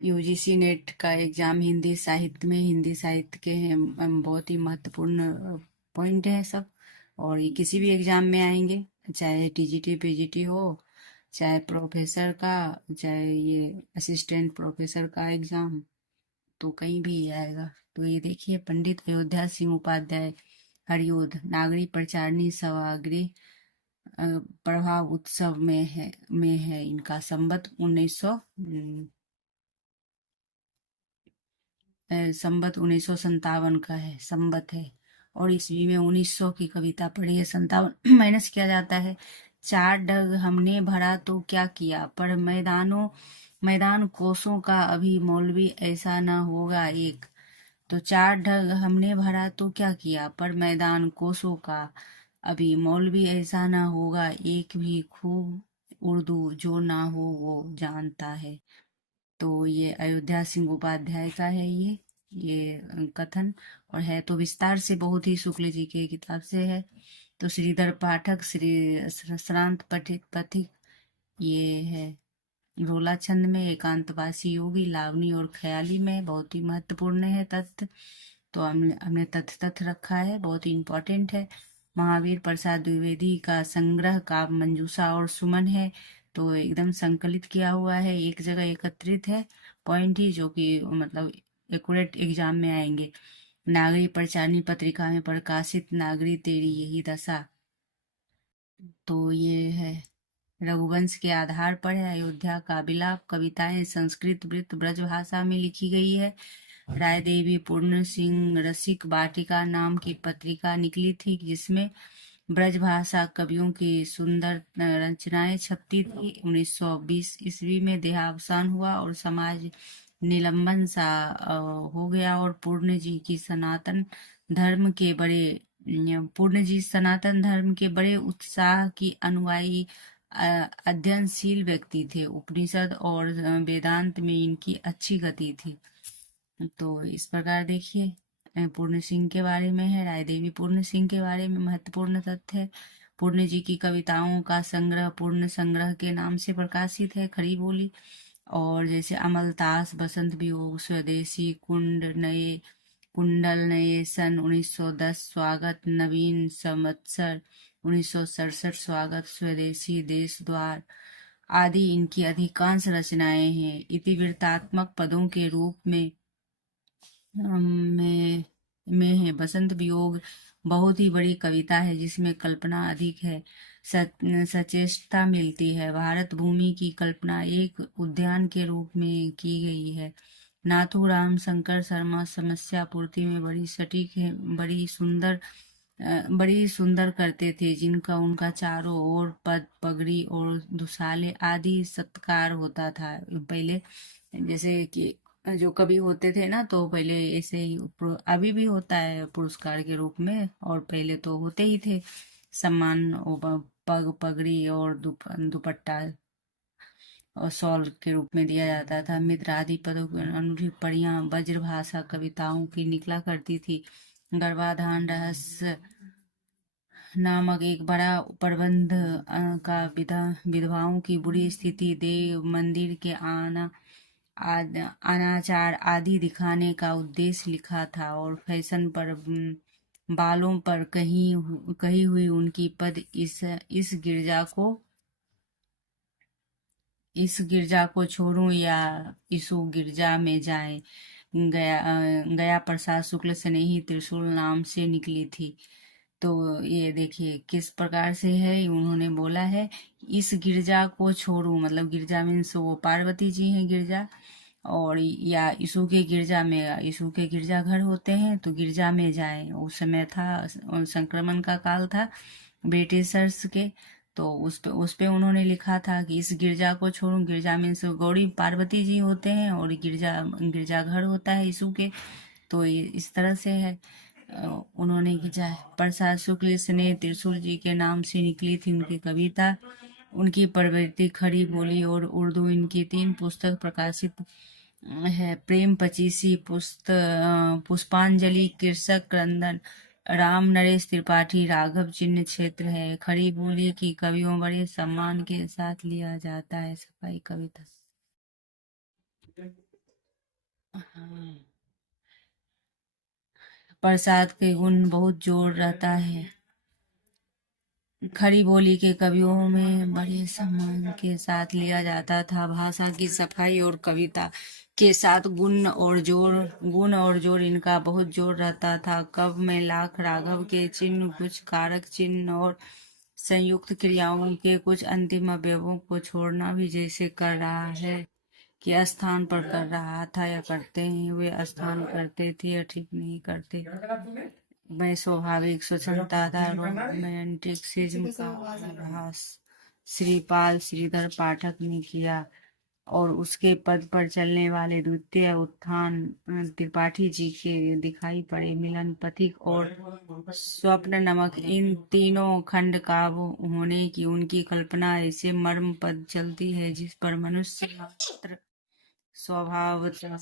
UGC net का exam Hindi साहित्य में, हिंदी साहित्य के बहुत ही महत्वपूर्ण पॉइंट है सब। और ये किसी भी एग्जाम में आएंगे, चाहे टीजीटी पीजीटी हो, चाहे प्रोफेसर का, चाहे ये असिस्टेंट प्रोफेसर का एग्जाम, तो कहीं भी ये आएगा। तो ये देखिए, पंडित अयोध्या सिंह उपाध्याय हरिओध नागरी प्रचारणी सभागृह प्रभाव उत्सव में है इनका संवत 1957 का है, संवत है। और ईस्वी में 1900 की कविता पढ़ी है। 57 माइनस किया जाता है। चार डग हमने भरा तो क्या किया, पर मैदान कोसों का अभी मौलवी ऐसा न होगा एक। तो चार ढग हमने भरा तो क्या किया, पर मैदान कोसों का अभी मौलवी ऐसा ना होगा एक भी। खूब उर्दू जो ना हो वो जानता है। तो ये अयोध्या सिंह उपाध्याय का है ये कथन। और है तो विस्तार से बहुत ही शुक्ल जी के किताब से है। तो श्रीधर पाठक श्रांत पथिक पथिक ये है। रोला छंद में एकांतवासी योगी लावनी और ख्याली में बहुत ही महत्वपूर्ण है तथ्य। तो हमने तथ्य रखा है, बहुत ही इम्पोर्टेंट है। महावीर प्रसाद द्विवेदी का संग्रह काव्य मंजूषा और सुमन है। तो एकदम संकलित किया हुआ है, एक जगह एकत्रित है पॉइंट ही, जो कि मतलब एक्यूरेट एग्जाम में आएंगे। नागरी प्रचारणी पत्रिका में प्रकाशित नागरी तेरी यही दशा, तो ये है। रघुवंश के आधार पर है। अयोध्या का विलाप कविताएं संस्कृत वृत्त ब्रज भाषा में लिखी गई है। राय देवी पूर्ण सिंह रसिक वाटिका नाम की पत्रिका निकली थी, जिसमें ब्रज भाषा कवियों की सुंदर रचनाएं छपती थी। 1920 ईस्वी में देहावसान हुआ और समाज निलंबन सा हो गया। और पूर्ण जी सनातन धर्म के बड़े उत्साह की अनुयायी अध्ययनशील व्यक्ति थे। उपनिषद और वेदांत में इनकी अच्छी गति थी। तो इस प्रकार देखिए, पूर्ण सिंह के बारे में है। राय देवी पूर्ण सिंह के बारे में महत्वपूर्ण तथ्य है। पूर्ण जी की कविताओं का संग्रह पूर्ण संग्रह के नाम से प्रकाशित है, खड़ी बोली। और जैसे अमलतास, बसंत वियोग, स्वदेशी, कुंडल नए सन 1910, स्वागत, नवीन संवत्सर 1967, स्वागत, स्वदेशी, देश द्वार आदि इनकी अधिकांश रचनाएं हैं। इतिवृत्तात्मक पदों के रूप में है। बसंत वियोग बहुत ही बड़ी कविता है, जिसमें कल्पना अधिक है, सचेतता मिलती है। भारत भूमि की कल्पना एक उद्यान के रूप में की गई है। नाथूराम शंकर शर्मा समस्या पूर्ति में बड़ी सटीक है, बड़ी सुंदर करते थे, जिनका उनका चारों ओर पद पगड़ी और दुसाले आदि सत्कार होता था पहले। जैसे कि जो कवि होते थे ना, तो पहले ऐसे ही अभी भी होता है पुरस्कार के रूप में, और पहले तो होते ही थे सम्मान। पगड़ी और दुपट्टा और शॉल के रूप में दिया जाता था। मित्र आदि पदों की अनूठी परियां वज्र भाषा कविताओं की निकला करती थी। गर्भाधान रहस्य नामक एक बड़ा प्रबंध का विधवाओं की बुरी स्थिति, देव मंदिर के अनाचार आदि दिखाने का उद्देश्य लिखा था। और फैशन पर बालों पर कही हुई उनकी पद इस गिरजा को छोड़ूं या इसु गिरजा में जाए, गया प्रसाद शुक्ल स्नेही त्रिशूल नाम से निकली थी। तो ये देखिए किस प्रकार से है, उन्होंने बोला है इस गिरजा को छोड़ू, मतलब गिरजा मीन्स वो पार्वती जी हैं गिरजा। और या यीशु के गिरजा में, यीशु के गिरजा घर होते हैं, तो गिरजा में जाए। उस समय था संक्रमण का काल था ब्रिटिशर्स के। तो उस पे उन्होंने लिखा था कि इस गिरजा को छोड़ूं। गिरजा मीन्स गौरी पार्वती जी होते हैं, और गिरजा घर होता है यीशु के। तो ये इस तरह से है। उन्होंने खींचा है। प्रसाद शुक्ल स्नेह त्रिशूल जी के नाम से निकली थी उनकी कविता। उनकी प्रवृत्ति, खड़ी बोली और उर्दू, इनकी 3 पुस्तक प्रकाशित है। प्रेम पचीसी, पुष्पांजलि, कृषक क्रंदन, राम नरेश त्रिपाठी, राघव चिन्ह क्षेत्र है। खड़ी बोली की कवियों बड़े सम्मान के साथ लिया जाता है। सफाई कविता। प्रसाद के गुण बहुत जोर रहता है। खड़ी बोली के कवियों में बड़े सम्मान के साथ लिया जाता था। भाषा की सफाई और कविता के साथ गुण और जोर इनका बहुत जोर रहता था। कव में लाख राघव के चिन्ह, कुछ कारक चिन्ह और संयुक्त क्रियाओं के कुछ अंतिम अवयवों को छोड़ना भी जैसे कर रहा है कि स्थान पर कर रहा था या करते हैं, वे स्थान करते थे या ठीक नहीं करते। मैं स्वाभाविक स्वच्छंदता रोमांटिसिज्म का आभास श्रीपाल श्रीधर पाठक ने किया और उसके पद पर चलने वाले द्वितीय उत्थान त्रिपाठी जी के दिखाई पड़े। मिलन, पथिक और स्वप्न नमक, इन तीनों खंड काव्य होने की उनकी कल्पना ऐसे मर्म पद चलती है जिस पर मनुष्य मात्र स्वभावतः